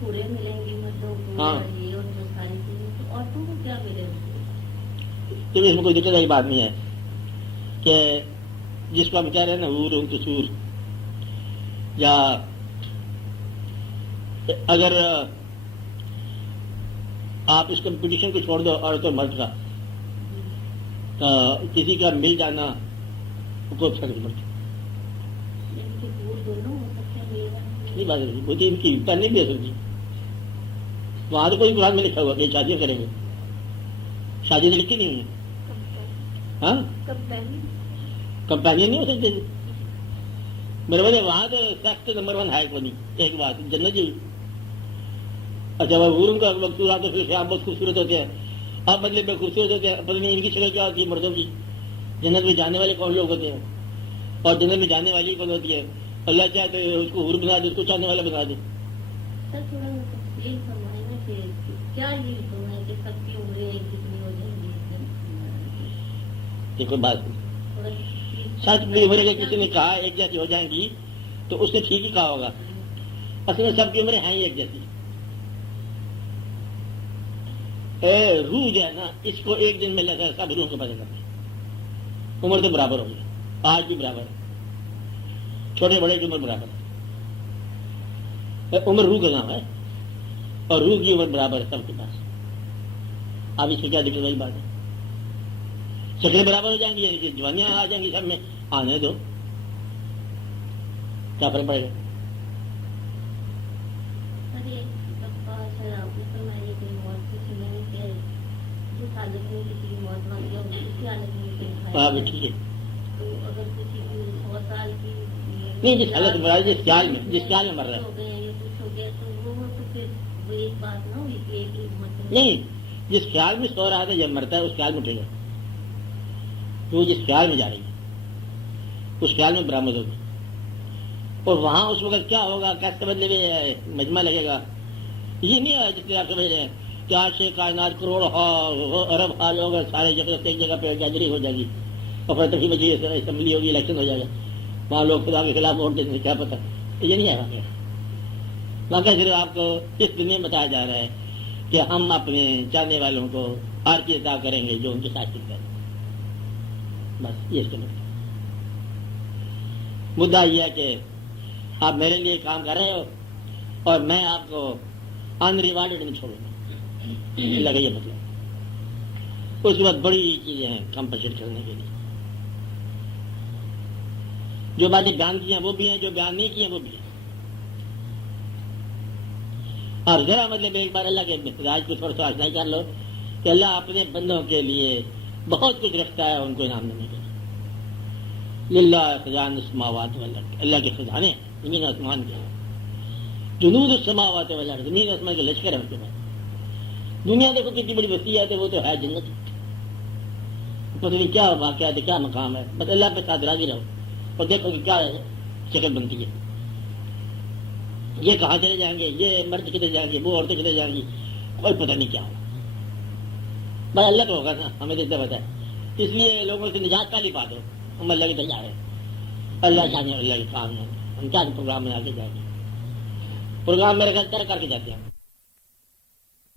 پورے ملیں گے مطلب ہاں اور جو ساری چیزیں تو عورتوں کو کیا ملے؟ تو اس میں کوئی دقت والی بات نہیں ہے کہ جس کو ہم کہہ رہے ہیں نا حور قصور، یا اگر آپ اس کمپٹیشن کو چھوڑ دو عورت اور مرد کا، تو کسی کا مل جانا کوئی فرق نہیں پڑتا. نہیں بات نہیں، کوئی ان کی وکتا نہیں دے سکتی. وہاں تو کوئی قرآن میں لکھا ہوا کہ شادیاں کریں گے، شادی لکھی نہیں ہوئی. ہاں کمپینین نہیں ہو سکتے میرے بولے وہاں تو سخت نمبر 1 ہے کوئی نہیں. ایک بات جنت جی. اچھا وہ حوروں کا مقصود آتے پھر آپ بہت خوبصورت ہوتے ہیں، آپ بدلے میں خوبصورت ہوتے ہیں، پتہ نہیں ان کی شکل کیا ہوتی ہے مردوں کی. جنت میں جانے والے کون لوگ ہوتے ہیں، اور جنت میں جانے والی کون ہوتی ہے؟ اللہ چاہے تو اس کو حور بنا دے، اس کو چاہنے والا بنا دے. دیکھو بات سچ بھی عمریں کہ کسی نے کہا ایک جیسی ہو جائیں گی تو اس نے ٹھیک ہی کہا ہوگا. اصل میں سب کی عمریں ہیں ہی ایک جیسی. روح جو ہے نا اس کو ایک دن میں لگا ہے سب روح کو بدل کرتے. عمر تو برابر ہو گئی، آج بھی برابر ہے، چھوٹے بڑے کی عمر برابر ہے. عمر روح کا نام ہے اور روح کی عمر برابر ہے سب کے پاس. اب اس میں کیا دقت والی بات ہے؟ شکلیں برابر ہو جائیں گی، یعنی کہ جوانیاں آ جائیں گی سب میں، آنے دو، کیا فرق پڑے گا؟ ہاں ٹھیک ہے. نہیں جس حالت میں مرا جس خیال میں مر رہا ہے، نہیں جس خیال میں سو رہا تھا جب مرتا ہے اس خیال میں اٹھے گا. تو جس خیال میں جا رہی ہے اس خیال میں برآمد ہوگی، اور وہاں اس وقت کیا ہوگا، کیسے بدلے میں مجمع لگے گا. یہ نہیں ہے جس طرح آپ سمجھ رہے ہیں کہ آج سے کائنات کروڑ ارب حال ہوگا، سارے جگہ ایک جگہ پہ گیدرنگ ہو جائے گی اور پھر تقریباً اسمبلی ہوگی، الیکشن ہو جائے گا، وہاں لوگ خدا کے خلاف ووٹ دینے سے کیا پتا. یہ نہیں ہے واقعہ. واقعہ صرف آپ کو اس دنیا میں بتایا جا رہا ہے کہ ہم اپنے چاہنے والوں کو ہر چیز ادا کریں گے جو ان کے ساتھ کریں. بس یہ اس کا مطلب. مدعا یہ ہے کہ آپ میرے لیے کام کر رہے ہو اور میں آپ کو ان ریوارڈڈ نہیں چھوڑوں گا. لگے یہ مطلب. اس کے بعد بڑی چیزیں ہیں کمپنسیٹ کرنے کے لیے. جو باتیں بیان کی ہیں وہ بھی ہیں، جو بیان نہیں کی ہیں وہ بھی ہیں. اور ذرا مطلب ایک بار اللہ کے مزاج کو تھوڑا سا آشنائی کر لو کہ اللہ اپنے بندوں کے لیے بہت کچھ رکھتا ہے ان کو انعام دینے کے لیے. للہ خزائن السماوات والارض، اللہ کے خزانے زمین آسمان کے، جنود السماوات والارض، زمین آسمان کے لشکر ہے اس کے بعد. دنیا دیکھو کتنی بڑی بستی ہے تو وہ تو ہے جنت. پتہ نہیں کیا واقعات ہے، کیا مقام ہے. بس اللہ پہ ساتھ راضی رہو اور دیکھو کہ کیا شکل بنتی ہے. یہ کہاں چلے جائیں گے، یہ مرد کدھر جائیں گے، وہ عورتیں کدھر جائیں گی، کوئی پتہ نہیں کیا ہوگا. بس اللہ تو ہوگا نا، ہمیں تو اتنا پتہ ہے. اس لیے لوگوں سے نجات کا نہیں پا دو، ہم اللہ کی طرف جا رہے ہیں. اللہ جانے اور اللہ کے کام ہے. ہم کیا پروگرام میں آگے جائیں گے. پروگرام میرے گھر طرح کر کے جاتے ہیں.